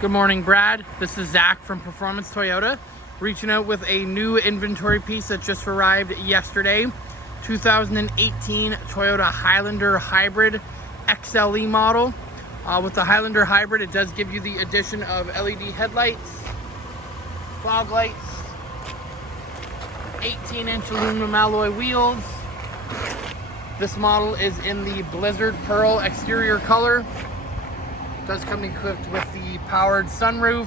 Good morning, Brad. This is Zach from Performance Toyota, reaching out with a new inventory piece that just arrived yesterday. 2018 Toyota Highlander Hybrid XLE model. With the Highlander Hybrid, it does give you the addition of LED headlights, fog lights, 18-inch aluminum alloy wheels. This model is in the Blizzard Pearl exterior color. Does come equipped with the powered sunroof.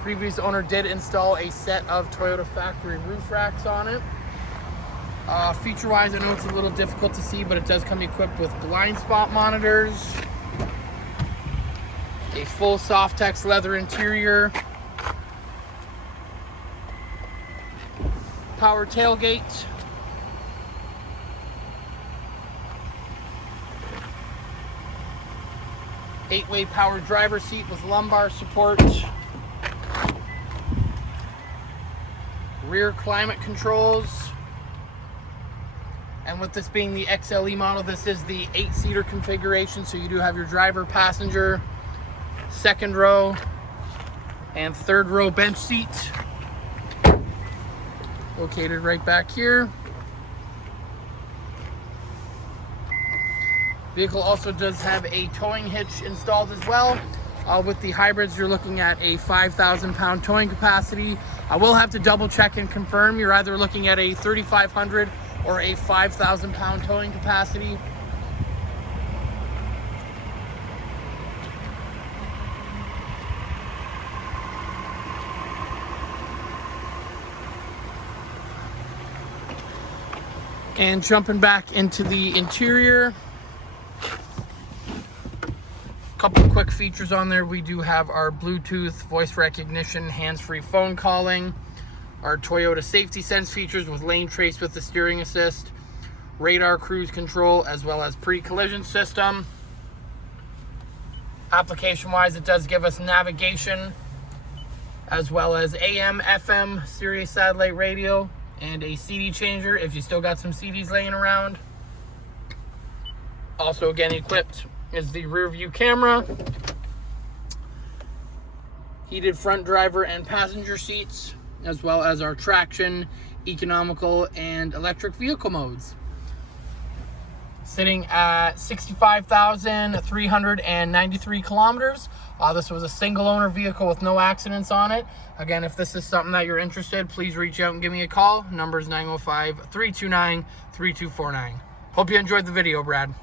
Previous owner did install a set of Toyota factory roof racks on it. Feature-wise, I know it's a little difficult to see, but it does come equipped with blind spot monitors, a full Softex leather interior, power tailgate, eight-way power driver seat with lumbar support, rear climate controls, and with this being the XLE model, this is the 8-seater configuration, so you do have your driver, passenger, second row, and third row bench seat located right back here. Vehicle also does have a towing hitch installed as well. With the hybrids, you're looking at a 5,000 pound towing capacity. I will have to double check and confirm. You're either looking at a 3,500 or a 5,000 pound towing capacity. And jumping back into the interior, couple quick features on there. We do have our Bluetooth, voice recognition, hands-free phone calling, our Toyota safety sense features with lane trace with the steering assist, radar cruise control, as well as pre-collision system. Application-wise, it does give us navigation, as well as AM, FM, Sirius satellite radio, and a CD changer if you still got some CDs laying around. Also, again, equipped is the rear view camera, heated front driver and passenger seats, as well as our traction, economical, and electric vehicle modes. Sitting at 65,393 kilometers. This was a single owner vehicle with no accidents on it. Again, if this is something that you're interested, please reach out and give me a call. Number is 905-329-3249. Hope you enjoyed the video, Brad.